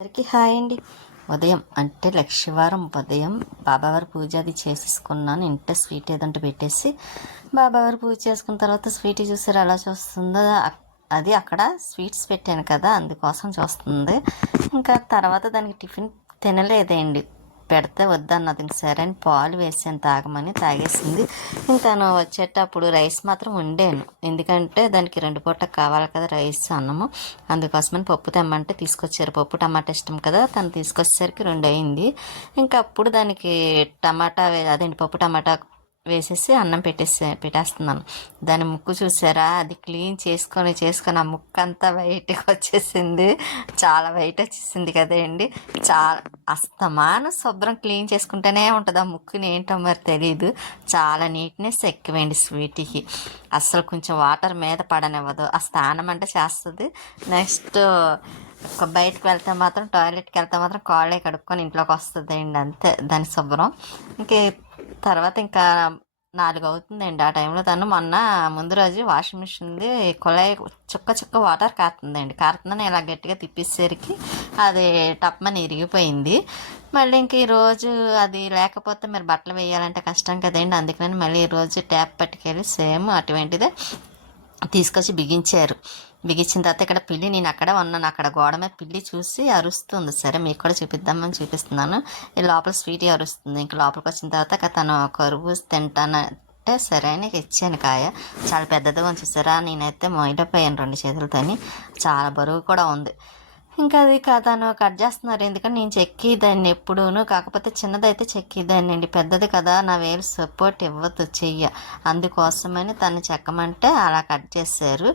అందరికీ హాయ్ అండి. ఉదయం అంటే లక్షవారం ఉదయం బాబావారి పూజ అది చేసేసుకున్నాను. ఇంట్లో స్వీట్ ఏదంటే పెట్టేసి బాబావారి పూజ చేసుకున్న తర్వాత స్వీట్ చూసారు ఎలా చూస్తుందో? అది అక్కడ స్వీట్స్ పెట్టాను కదా అందుకోసం చూస్తుంది. ఇంకా తర్వాత దానికి టిఫిన్ తినలేదండి. పెడితే వద్దన్నది ఇంక సరే అని పాలు వేసాను తాగమని తాగేసింది. ఇంక తను వచ్చేటప్పుడు రైస్ మాత్రం వండాను. ఎందుకంటే దానికి రెండు పూట కావాలి కదా రైస్ అన్నము. అందుకోసమని పప్పు తెమ్మంటే తీసుకొచ్చారు. పప్పు టమాటా ఇష్టం కదా తను తీసుకొచ్చేసరికి రెండు అయింది. ఇంకా అప్పుడు దానికి టమాటా అదేంటి పప్పు టమాటా వేసేసి అన్నం పెట్టేసి పెట్టేస్తున్నాను. దాని ముక్కు చూసారా? అది క్లీన్ చేసుకొని చేసుకొని ఆ ముక్కు అంతా బయటకు వచ్చేసింది చాలా బయట వచ్చేసింది కదండి చాలా అస్తమానం శుభ్రం క్లీన్ చేసుకుంటూనే ఉంటుంది. ఆ ముక్కుని ఏంటో మరి తెలియదు చాలా నీట్నెస్ ఎక్కువండి స్వీట్కి. అస్సలు కొంచెం వాటర్ మీద పడనివ్వదు. ఆ స్నానం అంటే చేస్తుంది. నెక్స్ట్ ఒక బయటకు వెళ్తే మాత్రం టాయిలెట్కి వెళ్తే మాత్రం కాళ్ళే కడుక్కొని ఇంట్లోకి వస్తుంది అండి అంతే. దాని శుభ్రం. ఇంకే తర్వాత ఇంకా నాలుగు అవుతుందండి ఆ టైంలో. తను మొన్న ముందు రోజు వాషింగ్ మిషన్ది కుళాయి చుక్క చుక్క వాటర్ కారుతుందండి. కారుతుందని ఇలా గట్టిగా తిప్పేసరికి అది టప్మని ఇరిగిపోయింది. మళ్ళీ ఇంక ఈరోజు అది లేకపోతే మీరు బట్టలు వేయాలంటే కష్టం కదండి. అందుకని మళ్ళీ ఈరోజు ట్యాప్ పట్టుకెళ్ళి సేమ్ అటువంటిదే తీసుకొచ్చి బిగించారు. బిగించిన తర్వాత ఇక్కడ పిల్లి నేను అక్కడ ఉన్నాను. అక్కడ గోడ మీద పిల్లి చూసి అరుస్తుంది. సరే మీకు కూడా చూపిద్దామని చూపిస్తున్నాను. ఈ లోపల స్వీట్ అరుస్తుంది. ఇంక లోపలికి వచ్చిన తర్వాత తను కరువు తింటాను అంటే సరే అని ఇచ్చాను కాయ. చాలా పెద్దదిగా చూసారా? నేనైతే మొయ్యపోయాను రెండు చేతులతోని. చాలా బరువు కూడా ఉంది. ఇంకా అది తను కట్ చేస్తున్నారు. ఎందుకంటే నేను చెక్కిదాన్ని ఎప్పుడూను. కాకపోతే చిన్నదైతే చెక్కిదాన్ని అండి. పెద్దది కదా. నా వేలు సపోర్ట్ ఇవ్వదు చెయ్య. అందుకోసమని తను చెక్కమంటే అలా కట్ చేశారు.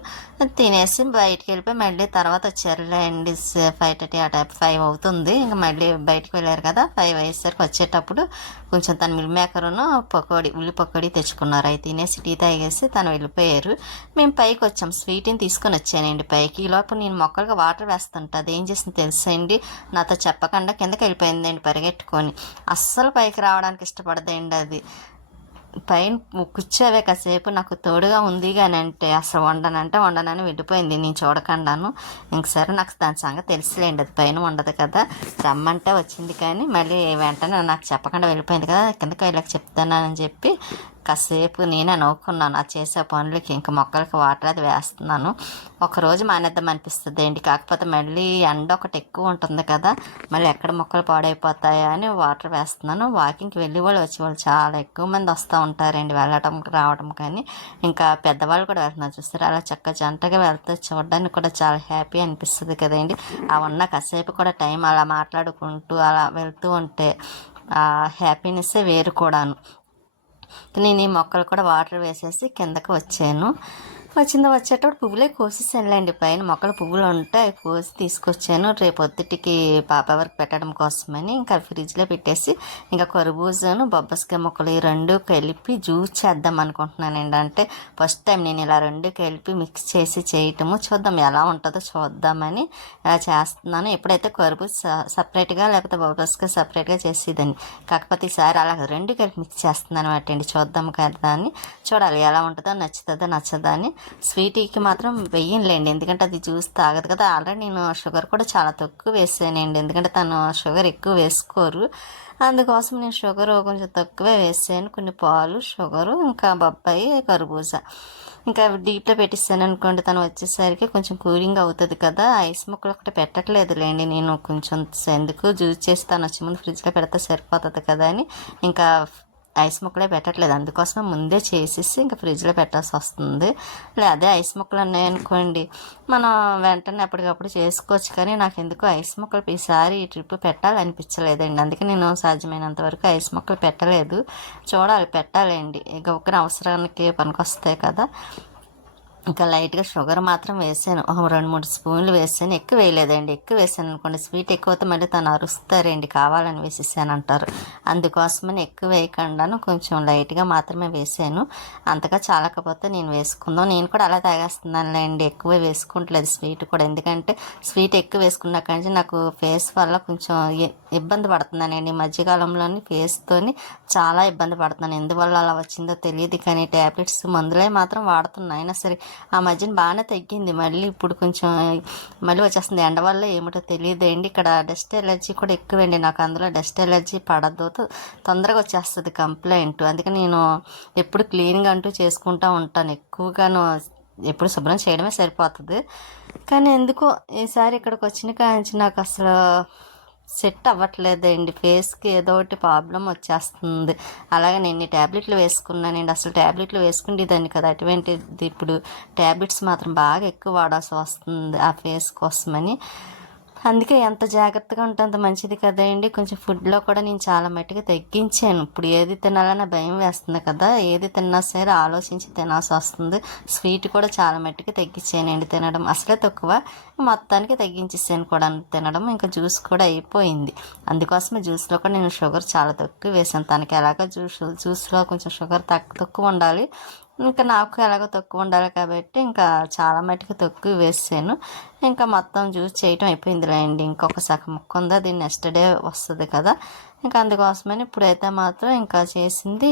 తినేసి బయటికి వెళ్ళిపోయి మళ్ళీ తర్వాత వచ్చారులే అండి ఫైవ్ థర్టీ ఆ టైప్ ఫైవ్ అవుతుంది. ఇంకా మళ్ళీ బయటికి వెళ్ళారు కదా. ఫైవ్ అయ్యేసరికి వచ్చేటప్పుడు కొంచెం తను మిల్ మేకరును పకోడీ ఉల్లి పకోడీ తెచ్చుకున్నారు. అవి తినేసి టీ తాగేసి తను వెళ్ళిపోయారు. మేము పైకి వచ్చాం స్వీట్ని తీసుకొని వచ్చానండి పైకి. ఈ లోపు నేను మొక్కలుగా వాటర్ వేస్తుంటుంది అదేం ఏం చేసింది తెలుసండి నాతో చెప్పకుండా కిందకి వెళ్ళిపోయిందండి పరిగెట్టుకొని. అస్సలు పైకి రావడానికి ఇష్టపడదండి అది. పైన కూర్చోవే కాసేపు నాకు తోడుగా ఉంది కానీ అంటే అసలు వండనంటే వండనని వెళ్ళిపోయింది నేను చూడకుండాను. ఇంక సరే నాకు దాని సంగతి తెలిసిలేండి. అది పైన ఉండదు కదా. రమ్మంటే వచ్చింది కానీ మళ్ళీ వెంటనే నాకు చెప్పకుండా వెళ్ళిపోయింది కదా. కిందకి వెళ్ళక చెప్తానని చెప్పి కాసేపు నేనే నవ్వుకున్నాను. ఆ చేసే పనులకి ఇంకా మొక్కలకి వాటర్ అది వేస్తున్నాను. ఒకరోజు మానేద్దాం అనిపిస్తుంది ఏంటి కాకపోతే మళ్ళీ ఎండ ఒకటి ఎక్కువ ఉంటుంది కదా మళ్ళీ ఎక్కడ మొక్కలు పాడైపోతాయా అని వాటర్ వేస్తున్నాను. వాకింగ్కి వెళ్ళి వాళ్ళు వచ్చి వాళ్ళు చాలా ఎక్కువ మంది వస్తూ ఉంటారండి వెళ్ళటం రావడం కానీ. ఇంకా పెద్దవాళ్ళు కూడా వెళ్తున్నారు చూస్తారు అలా చక్క జంటగా వెళ్తే చూడడానికి కూడా చాలా హ్యాపీ అనిపిస్తుంది కదండి. ఆ ఉన్న కాసేపు కూడా టైం అలా మాట్లాడుకుంటూ అలా వెళ్తూ ఉంటే హ్యాపీనెస్ వేరు కూడాను. నేను ఈ మొక్కలు కూడా వాటర్ వేసేసి కిందకి వచ్చాను. వచ్చిందో వచ్చేటప్పుడు పువ్వులే కోసేసానులేండి. పైన మొక్కలు పువ్వులు ఉంటే అవి కోసి తీసుకొచ్చాను. రేపు పాప వరకు పెట్టడం కోసమని ఇంకా ఫ్రిడ్జ్లో పెట్టేసి ఇంకా కర్బూజాను బొబ్బస్కాయ మొక్కలు ఈ రెండు కలిపి జ్యూస్ చేద్దాం అనుకుంటున్నానండి. అంటే ఫస్ట్ టైం నేను ఇలా రెండు కలిపి మిక్స్ చేసి చేయటము. చూద్దాం ఎలా ఉంటుందో చూద్దామని చేస్తున్నాను. ఎప్పుడైతే కర్బూజ్ సపరేట్గా లేకపోతే బొబ్బస్కాయ సపరేట్గా చేసేదాన్ని. కాకపోతే ఈసారి అలా రెండు కలిపి మిక్స్ చేస్తున్నాను అనమాట అండి చూద్దాం కదా అని. చూడాలి ఎలా ఉంటుందో నచ్చుతుందో నచ్చదా అని. స్వీటీకి మాత్రం వెయ్యనులేండి ఎందుకంటే అది జ్యూస్ తాగదు కదా. ఆల్రెడీ నేను షుగర్ కూడా చాలా తక్కువ వేసానండి. ఎందుకంటే తను షుగర్ ఎక్కువ వేసుకోరు. అందుకోసం నేను షుగర్ కొంచెం తక్కువే వేసాను. కొన్ని పాలు షుగరు ఇంకా బొబ్బాయి కర్బూజా. ఇంకా డీప్లో పెట్టిస్తాను అనుకోండి. తను వచ్చేసరికి కొంచెం కూలింగ్ అవుతుంది కదా. ఐస్ ముక్కలు ఒకటి పెట్టట్లేదు లేండి నేను కొంచెం ఎందుకు జ్యూస్ చేసి తను వచ్చే ముందు ఫ్రిడ్జ్లో పెడితే సరిపోతుంది కదా అని ఇంకా ఐస్ ముక్కలే పెట్టట్లేదు. అందుకోసమే ముందే చేసేసి ఇంకా ఫ్రిడ్జ్లో పెట్టాల్సి వస్తుంది. లే అదే ఐస్ ముక్కలు ఉన్నాయనుకోండి మనం వెంటనే అప్పటికప్పుడు చేసుకోవచ్చు కానీ నాకు ఎందుకు ఐస్ ముక్కలు ఈసారి ఈ ట్రిప్ పెట్టాలనిపించలేదండి. అందుకే నేను సాధ్యమైనంత వరకు ఐస్ ముక్కలు పెట్టలేదు. చూడాలి పెట్టాలండి. ఇక ఒక అవసరానికి పనికొస్తాయి కదా. ఇంకా లైట్గా షుగర్ మాత్రం వేసాను. ఒక రెండు మూడు స్పూన్లు వేసాను. ఎక్కువ వేయలేదండి. ఎక్కువ వేసాను అనుకోండి స్వీట్ ఎక్కువ అయితే మళ్ళీ తను అరుస్తారండి కావాలని వేసేసాను అంటారు. అందుకోసమని ఎక్కువ వేయకుండాను కొంచెం లైట్గా మాత్రమే వేసాను. అంతగా చాలకపోతే నేను వేసుకుందాం. నేను కూడా అలా తాగేస్తున్నానులేండి. ఎక్కువ వేసుకుంటలేదు స్వీట్ కూడా. ఎందుకంటే స్వీట్ ఎక్కువ వేసుకున్నాక కానీ నాకు ఫేస్ వల్ల కొంచెం ఇబ్బంది పడుతున్నానండి. ఈ మధ్యకాలంలోని ఫేస్తోని చాలా ఇబ్బంది పడుతున్నాను. ఎందువల్ల అలా వచ్చిందో తెలియదు కానీ ట్యాబ్లెట్స్ మందులే మాత్రం వాడుతున్నా. అయినా సరే ఆ మధ్యన బాగానే తగ్గింది. మళ్ళీ ఇప్పుడు కొంచెం మళ్ళీ వచ్చేస్తుంది. ఎండ వల్ల ఏమిటో తెలియదు అండి. ఇక్కడ డస్ట్ ఎలర్జీ కూడా ఎక్కువండి. నాకు అందులో డస్ట్ ఎలర్జీ పడద్దు. తొందరగా వచ్చేస్తుంది కంప్లైంట్. అందుకే నేను ఎప్పుడు క్లీన్గా అంటూ చేసుకుంటూ ఉంటాను. ఎక్కువగాను ఎప్పుడు శుభ్రం చేయడమే సరిపోతుంది. కానీ ఎందుకో ఈసారి ఇక్కడికి వచ్చిన కాంచి నాకు అసలు సెట్ అవ్వట్లేదండి. ఫేస్కి ఏదో ఒకటి ప్రాబ్లం వచ్చేస్తుంది. అలాగే నేను ట్యాబ్లెట్లు వేసుకున్నానండి అసలు ట్యాబ్లెట్లు వేసుకుండేదాన్ని కదా. అటువంటిది ఇప్పుడు ట్యాబ్లెట్స్ మాత్రం బాగా ఎక్కువ వాడాల్సి వస్తుంది ఆ ఫేస్ కోసమని. అందుకే ఎంత జాగ్రత్తగా ఉంటే అంత మంచిది కదండి. కొంచెం ఫుడ్లో కూడా నేను చాలా మట్టుగా తగ్గించాను. ఇప్పుడు ఏది తినాలన్న భయం వేస్తుంది కదా ఏది తిన్నా సరే ఆలోచించి తినాల్సి వస్తుంది. స్వీట్ కూడా చాలా మట్టుగా తగ్గించానండి తినడం. అసలే తక్కువ మొత్తానికి తగ్గించేసాను కూడా తినడం. ఇంకా జ్యూస్ కూడా అయిపోయింది. అందుకోసమే జ్యూస్లో కూడా నేను షుగర్ చాలా తక్కువ వేసాను తనకి ఎలాగో జ్యూస్ జ్యూస్లో కొంచెం షుగర్ తక్కువ తక్కువ ఉండాలి. ఇంకా నాకు ఎలాగో తక్కువ ఉండాలి కాబట్టి ఇంకా చాలా మటుకు తక్కువ వేసాను ఇంకా మొత్తం జ్యూస్ చేయటం అయిపోయిందిలేండి. ఇంకొక సగం ముక్క ఉందా దీన్ని నెక్స్ట్ డే వస్తుంది కదా. ఇంకా అందుకోసమని ఇప్పుడైతే మాత్రం ఇంకా చేసింది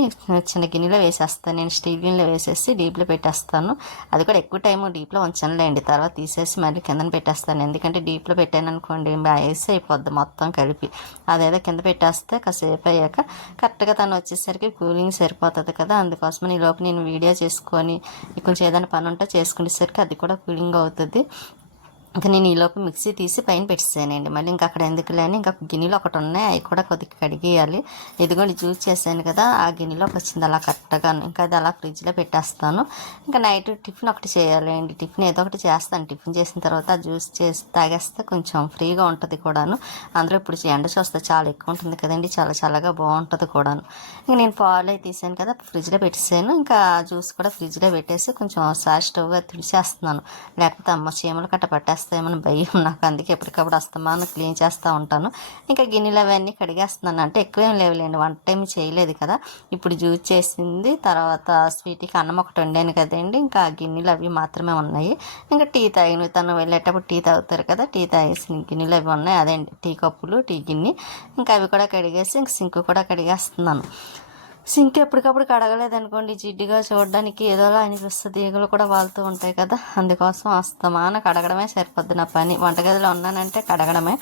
చిన్న గిన్నెలో వేసేస్తాను. నేను స్టీల్ గిన్నెలో వేసేసి డీప్లో పెట్టేస్తాను. అది కూడా ఎక్కువ టైం డీప్లో ఉంచనులేండి. తర్వాత తీసేసి మళ్ళీ కిందన పెట్టేస్తాను. ఎందుకంటే డీప్లో పెట్టాను అనుకోండి వేసి అయిపోద్ది మొత్తం కలిపి. అదేదో కింద పెట్టేస్తే కాసేపు అయ్యాక కరెక్ట్గా తను వచ్చేసరికి కూలింగ్ సరిపోతుంది కదా. అందుకోసమని ఈ నేను వీడియో చేసుకొని కొంచెం ఏదైనా పని ఉంటే చేసుకునేసరికి అది కూడా కూలింగ్ అవుతుంది. ఇంకా నేను ఈలోపు మిక్సీ తీసి పైన పెట్టేసానండి. మళ్ళీ ఇంకా అక్కడ ఎందుకు లేని ఇంకా గిన్నెలు ఒకటి ఉన్నాయి. అవి కూడా కొద్దిగా కడిగేయాలి. ఇదిగోండి జ్యూస్ చేశాను కదా ఆ గిన్నెలోకి వచ్చింది అలా కరెక్ట్గా. ఇంకా అది అలా ఫ్రిడ్జ్లో పెట్టేస్తాను. ఇంకా నైట్ టిఫిన్ ఒకటి చేయాలి అండి. టిఫిన్ ఏదో ఒకటి చేస్తాను. టిఫిన్ చేసిన తర్వాత జ్యూస్ చేసి తాగేస్తే కొంచెం ఫ్రీగా ఉంటుంది కూడాను. అందులో ఇప్పుడు ఎండ చూస్తే చాలా ఎక్కువ ఉంటుంది కదండి. చాలా చల్లగా బాగుంటుంది కూడాను. ఇంకా నేను పాలు అయితే తీసాను కదా ఫ్రిడ్జ్లో పెట్టేసాను. ఇంకా జ్యూస్ కూడా ఫ్రిడ్జ్లో పెట్టేసి కొంచెం ఒకసారి స్టవ్ తుడిచేస్తున్నాను. లేకపోతే అమ్మ చీమలు కట్ట వస్తాయేమని భయం నాకు అందుకే ఎప్పటికప్పుడు వస్తామాను క్లీన్ చేస్తూ ఉంటాను. ఇంకా గిన్నెలు అవన్నీ కడిగేస్తున్నాను. అంటే ఎక్కువేం లేవులేండి వంట టైం చేయలేదు కదా. ఇప్పుడు జ్యూస్ చేసింది తర్వాత స్వీట్కి అన్నం ఒకటి వండాను కదండి. ఇంకా గిన్నెలు అవి మాత్రమే ఉన్నాయి. ఇంకా టీ తాగిన తను వెళ్ళేటప్పుడు టీ తాగుతారు కదా టీ తాగేసిన గిన్నెలు అవి ఉన్నాయి. అదే టీ కప్పులు టీ గిన్నె. ఇంకా అవి కూడా కడిగేసి ఇంక సింక్ కూడా కడిగేస్తున్నాను. సింక్ ఎప్పటికప్పుడు కడగలేదనుకోండి జిడ్డుగా చూడడానికి ఏదోలా అనిపిస్తుంది. ఈగలు కూడా వాళ్తూ ఉంటాయి కదా. అందుకోసం అస్తమాన కడగడమే సరిపోద్ది నా పని. వంటగదిలో ఉన్నానంటే కడగడమే.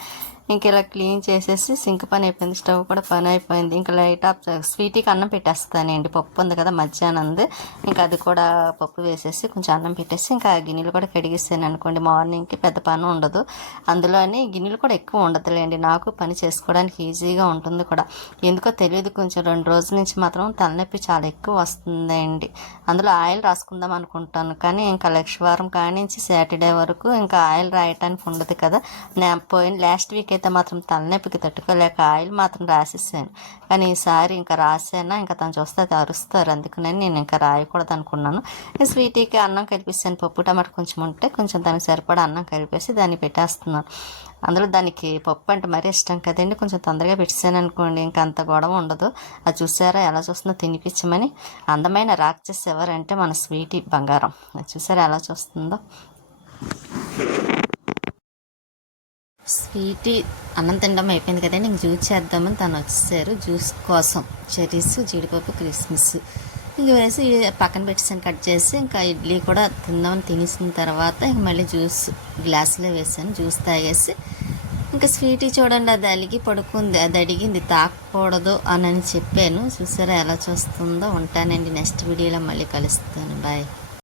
ఇంక ఇలా క్లీన్ చేసేసి సింక్ పని అయిపోయింది స్టవ్ కూడా పని అయిపోయింది. ఇంకా లైట్ ఆఫ్ స్వీటీకి అన్నం పెట్టేస్తానండి పప్పు ఉంది కదా మధ్యాహ్నం ఉంది ఇంకా అది కూడా పప్పు వేసేసి కొంచెం అన్నం పెట్టేసి ఇంకా గిన్నెలు కూడా కడిగిస్తాను అనుకోండి. మార్నింగ్కి పెద్ద పని ఉండదు. అందులోనే గిన్నెలు కూడా ఎక్కువ ఉండదులేండి. నాకు పని చేసుకోవడానికి ఈజీగా ఉంటుంది కూడా. ఎందుకో తెలియదు కొంచెం రెండు రోజుల నుంచి మాత్రం తలనొప్పి చాలా ఎక్కువ వస్తుందండి. అందులో ఆయిల్ రాసుకుందాం అనుకుంటాను. కానీ ఇంకా లక్షవారం కానించి సాటర్డే వరకు ఇంకా ఆయిల్ రాయటానికి ఉండదు కదా. నేను పోయిన లాస్ట్ వీక్ అయితే మాత్రం తలనొప్పికి తట్టుకోలేక ఆయిల్ మాత్రం రాసేసాను. కానీ ఈసారి ఇంకా రాసానా ఇంకా తను చూస్తే అది అరుస్తారు. అందుకని నేను ఇంకా రాయకూడదు అనుకున్నాను. స్వీటీకి అన్నం కలిపిస్తాను పప్పు టమాటా కొంచెం ఉంటే కొంచెం దానికి సరిపడా అన్నం కలిపేసి దాన్ని పెట్టేస్తున్నాను. అందులో దానికి పప్పు అంటే మరీ ఇష్టం కదండి. కొంచెం తొందరగా పెట్టేసాను అనుకోండి. ఇంకా అంత గొడవ ఉండదు. అది చూసారా? ఎలా చూస్తుందో తినిపించమని. అందమైన రాక్షస్ ఎవరంటే మన స్వీటీ బంగారం. అది చూసారా ఎలా చూస్తుందో? స్వీటీ అన్నం తినడం అయిపోయింది కదండి. ఇంక జ్యూస్ చేద్దామని తను వచ్చేసారు. జ్యూస్ కోసం చెరీస్ జీడిపప్పు క్రిస్మస్. ఇంక వేసి పక్కన పెట్టేసాను. కట్ చేసి ఇంకా ఇడ్లీ కూడా తిందామని తినేసిన తర్వాత ఇంక మళ్ళీ జ్యూస్ గ్లాసులో వేసాను. జ్యూస్ తాగేసి ఇంకా స్వీటీ చూడండి అది అలిగి పడుకుంది. అది అడిగింది తాకకూడదు అని చెప్పాను. చూసారా ఎలా చూస్తుందో. ఉంటానండి. నెక్స్ట్ వీడియోలో మళ్ళీ కలుస్తాను. బాయ్.